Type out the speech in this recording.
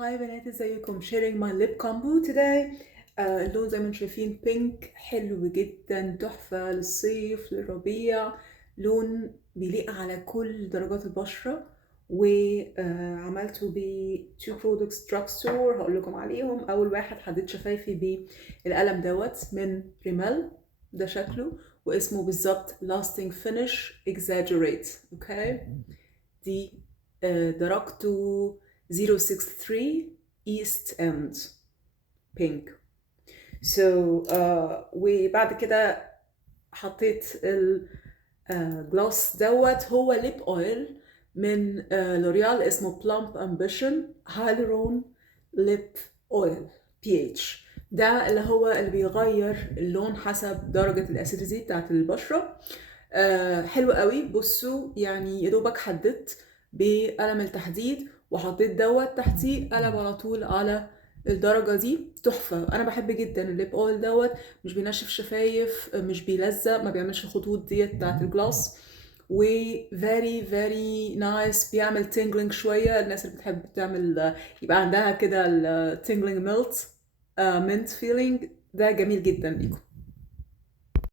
هاي بنات، ازيكم؟ sharing my lip combo today. اللون زي ما انتم شايفين بينك، حلو جدا، تحفة للصيف للربيع. لون بيليق على كل درجات البشرة. وعملته ب 2 products drugstore هقول لكم عليهم. اول واحد حددت شفايفي بالقلم دوت من ريمال، ده شكله واسمه بالظبط lasting finish exaggerate. اوكي، دي درجته 063 East End Pink. وبعد كده حطيت الجلوس دوت، هو ليب اويل من لوريال، اسمه بلامب امبيشن هايلورون ليب اويل PH. ده اللي هو اللي بيغير اللون حسب درجة الاسيديتي بتاعت البشرة. حلو قوي. بصوا يعني يا دوبك حددت بقلم التحديد وحطيت دوت تحتيه، قلب على طول على الدرجة دي. تحفة، أنا بحب جدا الليب أويل دوت. مش بينشف شفايف، مش بيلزق، ما بيعملش الخطوط ديت بتاعت الجلاس، و very very nice. بيعمل tingling شوية، الناس اللي بتحب تعمل يبقى عندها كده ال tingling melt mint feeling، ده جميل جدا ليكم.